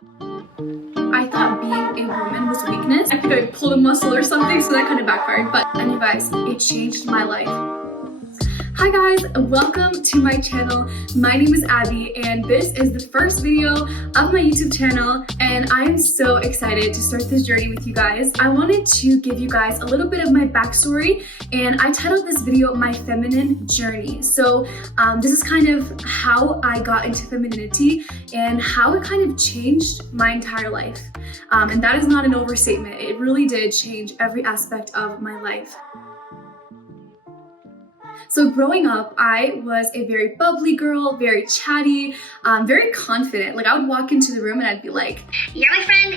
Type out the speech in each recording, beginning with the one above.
I thought being a woman was weakness. I think I pulled a muscle or something, so that kind of backfired. But you guys, it changed my life. Hi guys, welcome to my channel. My name is Abby and this is the first video of my YouTube channel and I am so excited to start this journey with you guys. I wanted to give you guys a little bit of my backstory and I titled this video My Feminine Journey. So this is kind of how I got into femininity and how it kind of changed my entire life. And that is not an overstatement. It really did change every aspect of my life. So growing up, I was a very bubbly girl, very chatty, very confident. Like I would walk into the room and I'd be like, you're my friend,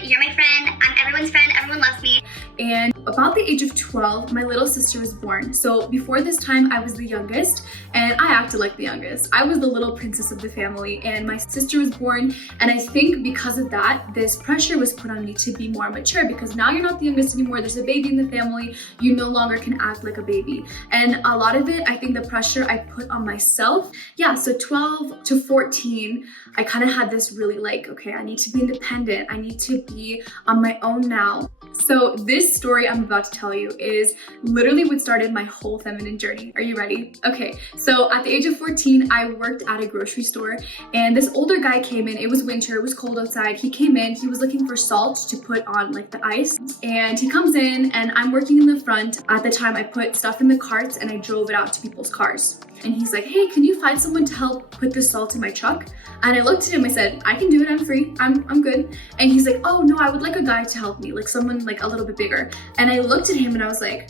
I'm everyone's friend, everyone loves me. And about the age of 12, my little sister was born. So before this time, I was the youngest and I acted like the youngest. I was the little princess of the family and my sister was born. And I think because of that, this pressure was put on me to be more mature because now you're not the youngest anymore. There's a baby in the family. You no longer can act like a baby. And a lot of it, I think the pressure I put on myself. Yeah, so 12 to 14, I kind of had this really like, okay, I need to be independent. I need to be on my own now. So this story I'm about to tell you is literally what started my whole feminine journey. Are you ready? Okay, so at the age of 14, I worked at a grocery store and this older guy came in. It was winter, it was cold outside. He came in, he was looking for salt to put on like the ice. And he comes in and I'm working in the front. At the time, I put stuff in the carts and I drove it out to people's cars. And he's like, hey, can you find someone to help put this salt in my truck? And I looked at him, I said, I can do it, I'm free, I'm good. And he's like, oh no, I would like a guy to help me, like someone like a little bit bigger. And I looked at him and I was like,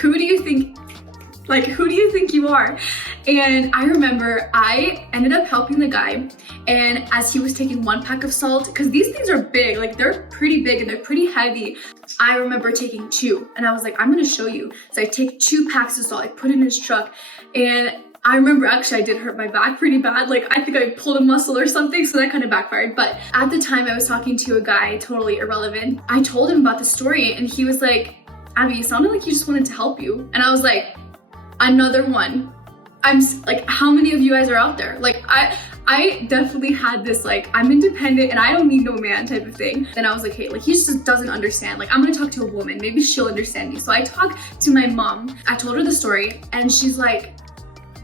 who do you think you are? And I remember I ended up helping the guy, and as he was taking one pack of salt, because these things are big, like they're pretty big and they're pretty heavy, I remember taking two and I was like, I'm gonna show you. So I take 2 packs of salt, I put it in his truck, and I remember actually I did hurt my back pretty bad. Like I think I pulled a muscle or something, so that kind of backfired. But at the time I was talking to a guy, totally irrelevant. I told him about the story and he was like, Abby, you sounded like you just wanted to help you. And I was like, another one. I'm like, how many of you guys are out there? Like I definitely had this like, I'm independent and I don't need no man type of thing. Then I was like, hey, like he just doesn't understand. Like I'm gonna talk to a woman, maybe she'll understand me. So I talked to my mom. I told her the story and she's like,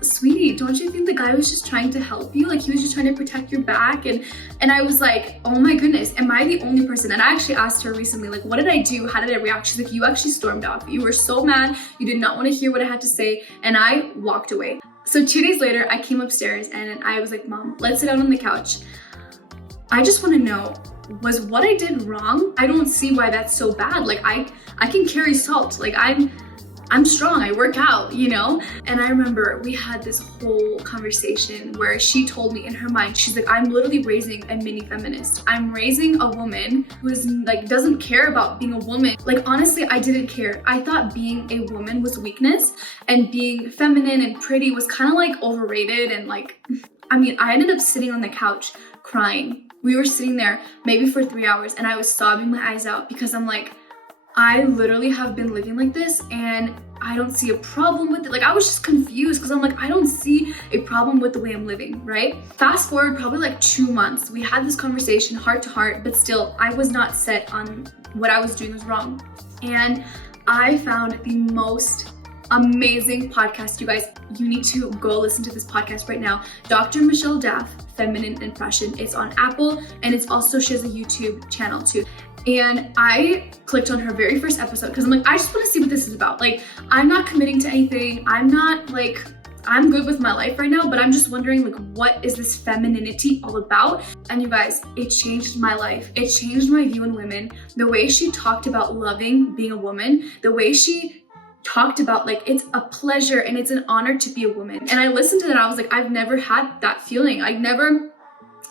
sweetie, don't you think the guy was just trying to help you? Like he was just trying to protect your back. And I was like, oh my goodness, am I the only person? And I actually asked her recently, like, what did I do? How did I react? She's like, you actually stormed off. You were so mad. You did not want to hear what I had to say. And I walked away. So 2 days later, I came upstairs and I was like, Mom, let's sit down on the couch. I just want to know, was what I did wrong? I don't see why that's so bad. Like I can carry salt. Like I'm strong, I work out, you know? And I remember we had this whole conversation where she told me in her mind, she's like, I'm literally raising a mini feminist. I'm raising a woman who is like, doesn't care about being a woman. Like, honestly, I didn't care. I thought being a woman was weakness and being feminine and pretty was kind of like overrated. And like, I mean, I ended up sitting on the couch crying. We were sitting there maybe for 3 hours and I was sobbing my eyes out because I'm like, I literally have been living like this and I don't see a problem with it. Like I was just confused because I'm like, I don't see a problem with the way I'm living, right? Fast forward probably like 2 months. We had this conversation heart to heart, but still I was not set on what I was doing was wrong. And I found the most amazing podcast. You guys, you need to go listen to this podcast right now. Dr. Michelle Daff, Feminine Impression. It's on Apple and it's also, she has a YouTube channel too. And I clicked on her very first episode because I'm like, I just want to see what this is about. Like, I'm not committing to anything. I'm not like, I'm good with my life right now, but I'm just wondering like, what is this femininity all about? And you guys, it changed my life. It changed my view on women. The way she talked about loving being a woman, the way she talked about like, it's a pleasure and it's an honor to be a woman. And I listened to that, I was like, I've never had that feeling. I never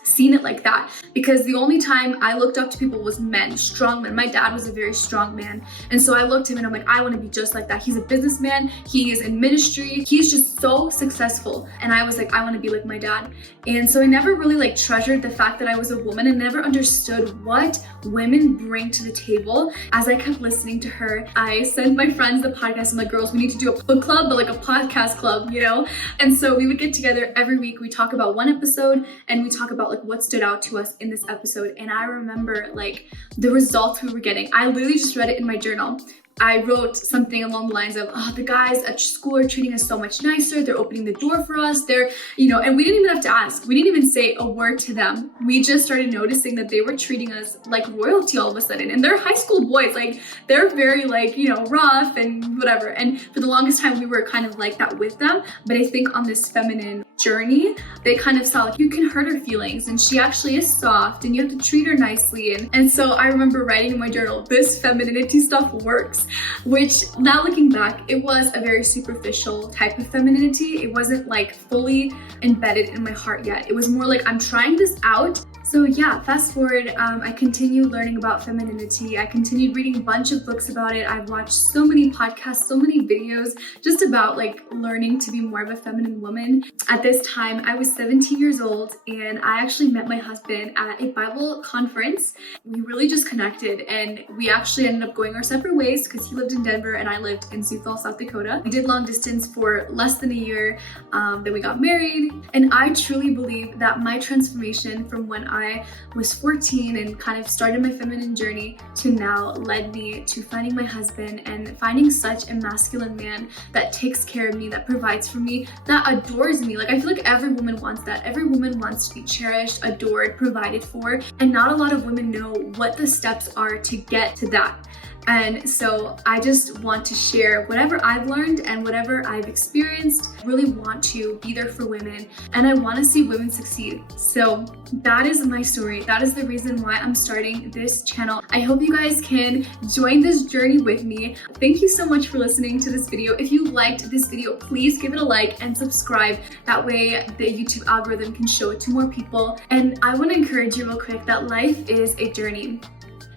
seen it like that, because the only time I looked up to people was men, strong men. My dad was a very strong man, and so I looked at him and I'm like, I want to be just like that. He's a businessman, he is in ministry, he's just so successful, and I was like, I want to be like my dad. And so I never really like treasured the fact that I was a woman, and never understood what women bring to the table. As I kept listening to her, I sent my friends the podcast. I'm like, girls, we need to do a book club, but like a podcast club, you know? And so we would get together every week, we talk about one episode, and we talk about like what stood out to us in this episode. And I remember like the results we were getting. I literally just read it in my journal. I wrote something along the lines of, oh, the guys at school are treating us so much nicer. They're opening the door for us. They're, you know, and we didn't even have to ask. We didn't even say a word to them. We just started noticing that they were treating us like royalty all of a sudden. And they're high school boys. Like, they're very like, you know, rough and whatever. And for the longest time, we were kind of like that with them. But I think on this feminine journey, they kind of saw like, you can hurt her feelings, and she actually is soft, and you have to treat her nicely. And so I remember writing in my journal, this femininity stuff works. Which, now looking back, it was a very superficial type of femininity. It wasn't like fully embedded in my heart yet. It was more like, I'm trying this out. So yeah, fast forward, I continued learning about femininity. I continued reading a bunch of books about it. I've watched so many podcasts, so many videos just about like learning to be more of a feminine woman. At this time, I was 17 years old, and I actually met my husband at a Bible conference. We really just connected, and we actually ended up going our separate ways because he lived in Denver and I lived in Sioux Falls, South Dakota. We did long distance for less than a year, then we got married. And I truly believe that my transformation from when I was 14 and kind of started my feminine journey to now led me to finding my husband and finding such a masculine man that takes care of me, that provides for me, that adores me. Like, I feel like every woman wants that. Every woman wants to be cherished, adored, provided for, and not a lot of women know what the steps are to get to that. And so I just want to share whatever I've learned and whatever I've experienced. I really want to be there for women, and I want to see women succeed. So that is my story. That is the reason why I'm starting this channel. I hope you guys can join this journey with me. Thank you so much for listening to this video. If you liked this video, please give it a like and subscribe. That way the YouTube algorithm can show it to more people. And I want to encourage you real quick that life is a journey.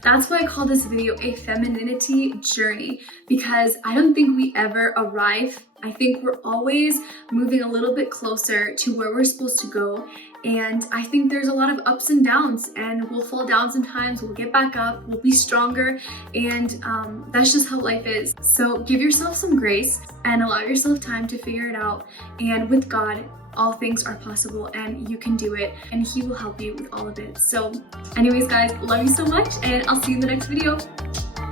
That's why I call this video a femininity journey, because I don't think we ever arrive. I think we're always moving a little bit closer to where we're supposed to go. And I think there's a lot of ups and downs, and we'll fall down sometimes, we'll get back up, we'll be stronger, and that's just how life is. So give yourself some grace and allow yourself time to figure it out. And with God, all things are possible, and you can do it, and He will help you with all of it. So anyways, guys, love you so much, and I'll see you in the next video.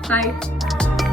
Bye.